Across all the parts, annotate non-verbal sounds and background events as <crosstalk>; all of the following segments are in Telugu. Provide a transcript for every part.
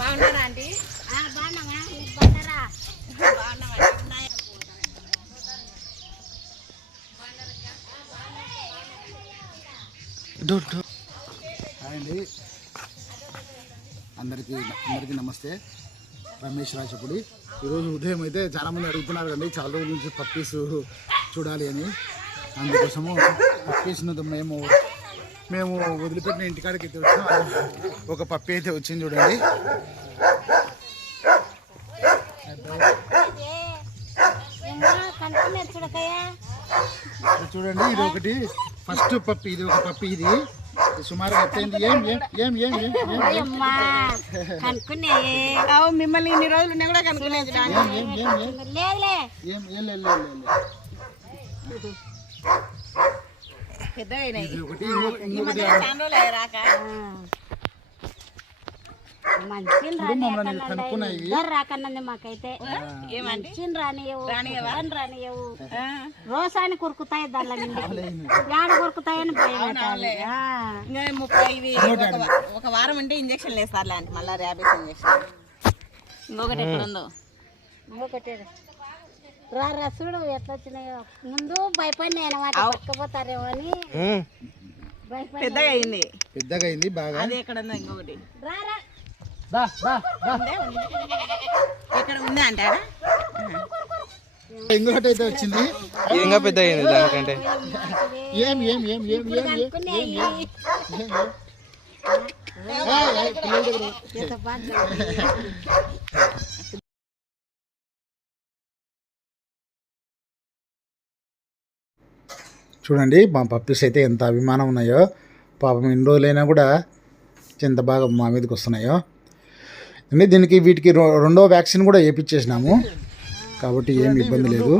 బాగున్నారా హాయ్ అండి. అందరికీ అందరికీ నమస్తే. రమేష్ రాజపుడి. ఈరోజు ఉదయం అయితే చాలామంది అడుగుతున్నారు కండి చాలా రోజుల నుంచి పప్పీస్ చూడాలి అని. అందుకోసము పప్పీస్ను మేము మేము వదిలిపెట్టిన ఇంటికాడికి అయితే వచ్చినాం. ఒక పప్పి అయితే వచ్చింది చూడండి. చూడండి ఇది ఒకటి. ఫస్ట్ పప్పి ఇది ఒక పప్పి ఇది. సుమారుగా ఏం అవు మిమ్మల్ని ఇన్ని రోజులు ఉన్నా కూడా కనుక్కునేది కనుక్కున్నాయి. రాకన్నది మాకైతే. మంచిని రానియవు రానియవా? రోసాని కొరుకుతాయి దానిలో నిండి. యాడ కొరుకుతాయని భయం ముప్పై ఒక వారం ఉంటే ఇంజక్షన్ వేస్తారు లాంటి మళ్ళీ ర్యాబిస్ ఇంజక్షన్. ఇంకొకటి ఎక్కడ ఉందో ఒకటి రా రా చూడు ఎట్లా వచ్చినాయో ముందు భయపడినాయి అనమాట పట్టుకుపోతారేమో అని. పెద్దగా అయింది పెద్దగా అయింది బాగా. అది ఎక్కడ ఉందో ఇంకొకటి. రా రా. దా, దా, దా. ఉందే, ఉంది. ఎక్కడ ఉందా అంటే? ఆడ? ఇంకొకటి అయితే వచ్చింది. ఇంకా పెద్ద అయింది దానికంటే ఏం ఏం ఏం ఏం ఏం ఏం ఏం, చూడండి మా పప్పీస్ అయితే ఎంత అభిమానం ఉన్నాయో. పాపం ఎన్ని రోజులైనా కూడా ఎంత బాగా మా మీదకి వస్తున్నాయో. అంటే దీనికి వీటికి రె- రెండో వ్యాక్సిన్ కూడా వేయించేసినాము కాబట్టి ఏం ఇబ్బంది లేదు.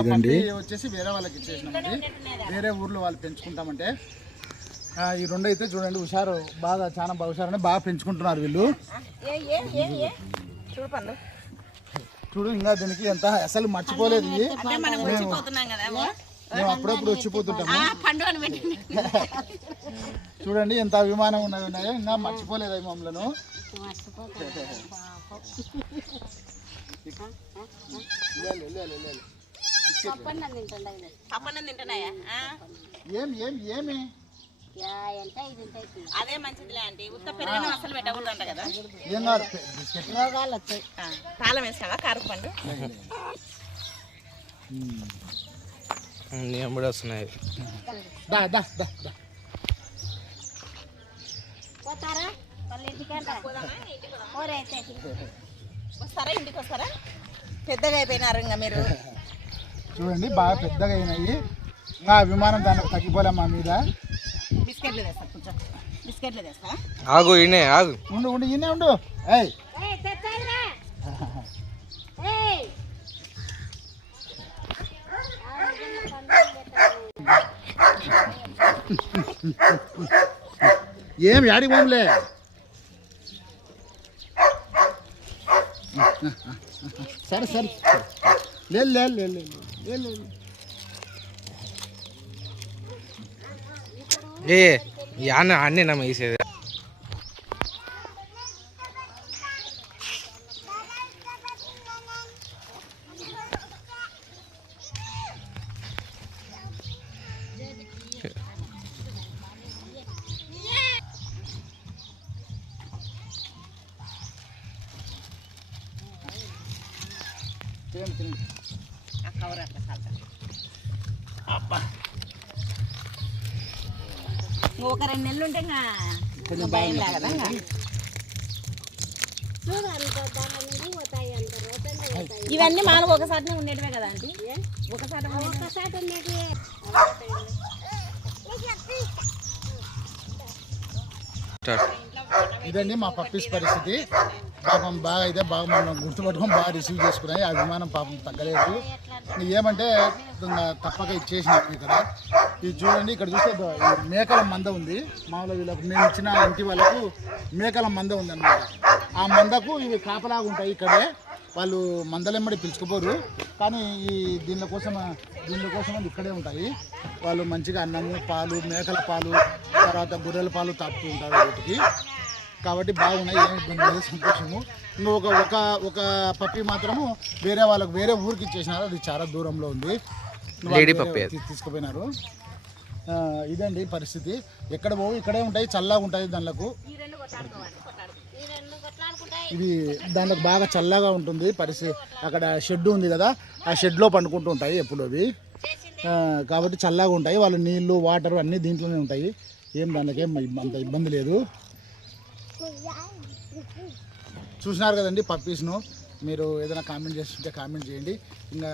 ఇదండి. వచ్చేసి వేరే వాళ్ళకి ఇచ్చేసినామండి. వేరే ఊర్లో వాళ్ళు పెంచుకుంటామంటే. ఆ, ఈ రెండు అయితే చూడండి హుషారు బాగా చాలా బాగా హుషారని బాగా పెంచుకుంటున్నారు వీళ్ళు. ఏ ఏ ఏ ఏ? చూడు పండు. చూడు ఇంకా దీనికి ఎంత అసలు మర్చిపోలేదు. మేము అప్పుడప్పుడు వచ్చిపోతుంటాము? చూడండి ఎంత అభిమానం ఉన్నది ఉన్నాయో. ఇంకా మర్చిపోలేదు అవి మమ్మల్ని? ఏం ఏం ఏమి? అదే మంచిదిలే ఉత్త అసలు కదా. రోగాలు వచ్చాయి ఆ, తాళం వేసినావా? కారు పండు. నేను కూడా వస్తున్నాయి దా దా దా దా. పోతారా? వాళ్ళ ఇంటికంటే పోరైతే వస్తారా? ఇంటికి వస్తారా? పెద్దగా అయిపోయినారు ఇంకా మీరు. చూడండి బాగా పెద్దగా అయినాయి. ఇంకా అభిమానం దానికి తగ్గిపోలే మా మీద. బిస్కెట్లు తెస్తా కొంచెం బిస్కెట్లు తెస్తా. ఆగు ఈయనే ఆగు. ఉండు ఉండు ఈయనే ఉండు. ఏయ్. <laughs> ఏం యాడికి పోంలే సరే సరే లేదు లేదు లేదు లేదు లేదు లేదు ఏ ఈ అన్న అన్నీ నమ్మ తినండి తినండి ఆ కవర్ అట్లా నువ్వు ఒక రెండు నెలలు ఉంటే ఇంకా భయం ఇవన్నీ మాకు ఒకసారి ఉండేటివే కదా ఆంటీ? ఒకసారి ఒక్కసారి ఉండేది స్టార్ట్ ఇదండి మా పప్పీస్ పరిస్థితి. పాపం బాగా అయితే బాగా మనం గుర్తుపట్టుకొని బాగా రిసీవ్ చేసుకున్నాయి. ఆ పాపం తగ్గలేదు. ఏమంటే తప్పక ఇచ్చేసినాం ఇక్కడ. ఇది చూడండి ఇక్కడ చూస్తే మేకల మంద ఉంది. మామూలుగా వీళ్ళకు మేము ఇచ్చిన ఇంటి వాళ్ళకు మేకల మంద ఉంది ఆ మందకు ఇవి కాపలాగా ఉంటాయి ఇక్కడే. వాళ్ళు మందలెమ్మడి పిలుచుకుపోరు. కానీ ఈ దీనిల కోసం దీనిల కోసం ఇక్కడే ఉంటాయి. వాళ్ళు మంచిగా అన్నము పాలు మేకల పాలు తర్వాత గొర్రెల పాలు తాపుతూ ఉంటారు వీటికి. కాబట్టి బాగున్నాయి. ఏమి ఇబ్బంది లేదు. సంతోషము. ఇంకా ఒక ఒక ఒక పప్పి మాత్రము వేరే వాళ్ళకి వేరే ఊరికి ఇచ్చేసినారు. అది చాలా దూరంలో ఉంది. తీసుకుపోయినారు. ఇదండి పరిస్థితి. ఎక్కడ పోవు ఇక్కడే ఉంటాయి చల్లగా ఉంటుంది దానిలకు ఇది దానికి బాగా చల్లగా ఉంటుంది పరిస్థితి. అక్కడ షెడ్ ఉంది కదా ఆ షెడ్లో పండుకుంటూ ఉంటాయి ఎప్పుడు అవి. కాబట్టి చల్లగా ఉంటాయి. వాళ్ళు నీళ్ళు వాటర్ అన్నీ దీంట్లోనే ఉంటాయి. ఏం దానికి అంత ఇబ్బంది లేదు. చూసినారు కదండి పప్పీస్ను. మీరు ఏదైనా కామెంట్ చేస్తుంటే కామెంట్ చేయండి. ఇంకా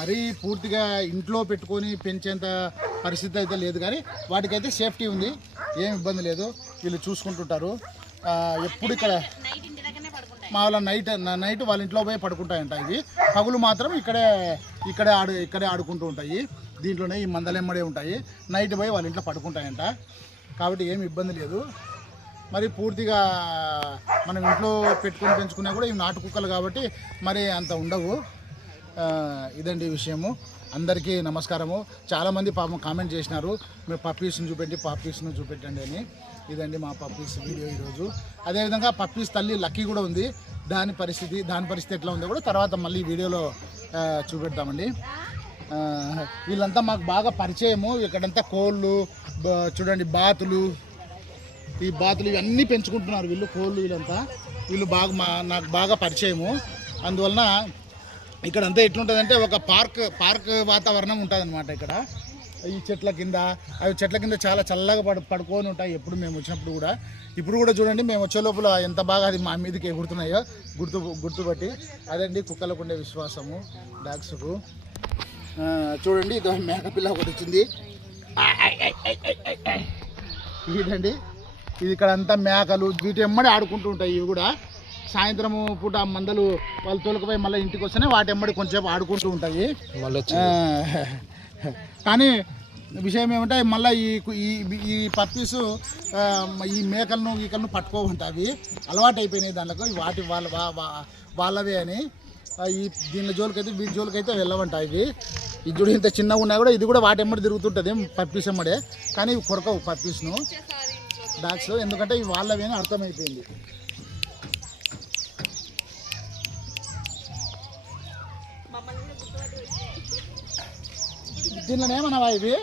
మరీ పూర్తిగా ఇంట్లో పెట్టుకొని పెంచేంత పరిస్థితి అయితే లేదు కానీ వాటికైతే సేఫ్టీ ఉంది. ఏం ఇబ్బంది లేదు. వీళ్ళు చూసుకుంటుంటారు. ఎప్పుడు ఇక్కడ మా వాళ్ళ నైట్ నైట్ వాళ్ళ ఇంట్లో పోయి పడుకుంటాయంట ఇవి. పగులు మాత్రం ఇక్కడే ఇక్కడే ఆడు ఇక్కడే ఆడుకుంటూ ఉంటాయి. దీంట్లోనే ఈ మందలెమ్మడే ఉంటాయి. నైట్ పోయి వాళ్ళ ఇంట్లో పడుకుంటాయంట. కాబట్టి ఏమి ఇబ్బంది లేదు. మరి పూర్తిగా మనం ఇంట్లో పెట్టుకొని పెంచుకున్నా కూడా ఇవి నాటు కుక్కలు కాబట్టి మరి అంత ఉండవు. ఇదండి విషయము. అందరికీ నమస్కారము. చాలామంది పాపం కామెంట్ చేసినారు. మీరు పప్పీస్ని చూపెట్టి పప్పీస్ను చూపెట్టండి అని. ఇదండి మా పప్పీస్ వీడియో ఈరోజు. అదేవిధంగా పప్పీస్ తల్లి లక్కీ కూడా ఉంది. దాని పరిస్థితి దాని పరిస్థితి ఎట్లా ఉందో కూడా తర్వాత మళ్ళీ వీడియోలో చూపెడతామండి. వీళ్ళంతా మాకు బాగా పరిచయము. ఇక్కడంతా కోళ్ళు చూడండి బాతులు ఈ బాతులు ఇవన్నీ పెంచుకుంటున్నారు వీళ్ళు కోళ్ళు వీళ్ళంతా. వీళ్ళు బాగా మా నాకు బాగా పరిచయము. అందువలన ఇక్కడ అంతా ఎట్లుంటుందంటే ఒక పార్క్ పార్క్ వాతావరణం ఉంటుందనమాట ఇక్కడ. ఈ చెట్ల కింద అవి చెట్ల కింద చాలా చల్లగా పడు పడుకొని ఉంటాయి ఎప్పుడు మేము వచ్చినప్పుడు కూడా. ఇప్పుడు కూడా చూడండి మేము వచ్చే లోపల ఎంత బాగా అది మా మీదకి ఎగురుతున్నాయో గుర్తు గుర్తుపట్టి. అదండి కుక్కలకు ఉండే విశ్వాసము డాగ్స్కు. చూడండి ఇది మేకపిల్ల ఒకటి వచ్చింది. ఇదండి. ఇది ఇక్కడ అంతా మేకలు వీటి ఎమ్మడి ఆడుకుంటూ ఉంటాయి ఇవి కూడా. సాయంత్రము పూట మందలు వాళ్ళు తోలుకుపోయి మళ్ళీ ఇంటికి వస్తేనే వాటి ఎమ్మడి కొంచెంసేపు ఆడుకుంటూ ఉంటాయి. కానీ విషయం ఏమంటే మళ్ళీ ఈ ఈ పప్పీసు ఈ మేకలను ఈకలను పట్టుకోవంట అవి. అలవాటు అయిపోయినాయి దాంట్లో వాటి వాళ్ళ వాళ్ళవే అని. ఈ దీని జోలికైతే వీటి జోలికైతే వెళ్ళవంట ఇవి. ఇది చూడు ఇంత చిన్నగా ఉన్నా కూడా ఇది కూడా వాటి ఎమ్మడి తిరుగుతుంటుంది పప్పీస్ ఎమ్మడే. కానీ ఇవి కొరకవు పప్పీస్ను. డాగ్స్ ఎందుకంటే ఇవి వాళ్ళవే అని అర్థమైపోయింది. దీనిలో ఏమన్నావా ఇవి?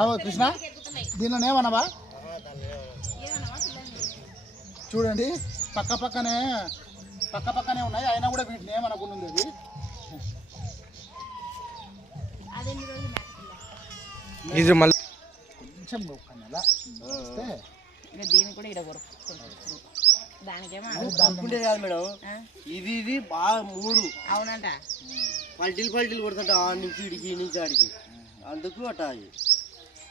అవో కృష్ణ దీనిలో ఏమన్నావా చూడండి పక్క పక్కనే పక్క పక్కనే ఉన్నాయి అయినా కూడా వీటిని ఏమనుకుంటుంది అది. ఇది మళ్ళీ కొంచెం నెల వస్తే ఇక దీన్ని కూడా ఇక్కడ కొరుకుంటారు దానికేమో అనుకుంటే కాదు మేడం? ఇవి ఇవి బాగా మూడు. అవునంట. పల్టీలు పల్టీలు కొడుతుంట ఆ నుంచి ఇడికి ఈ నుంచి ఆడికి. అందుకు అట్ట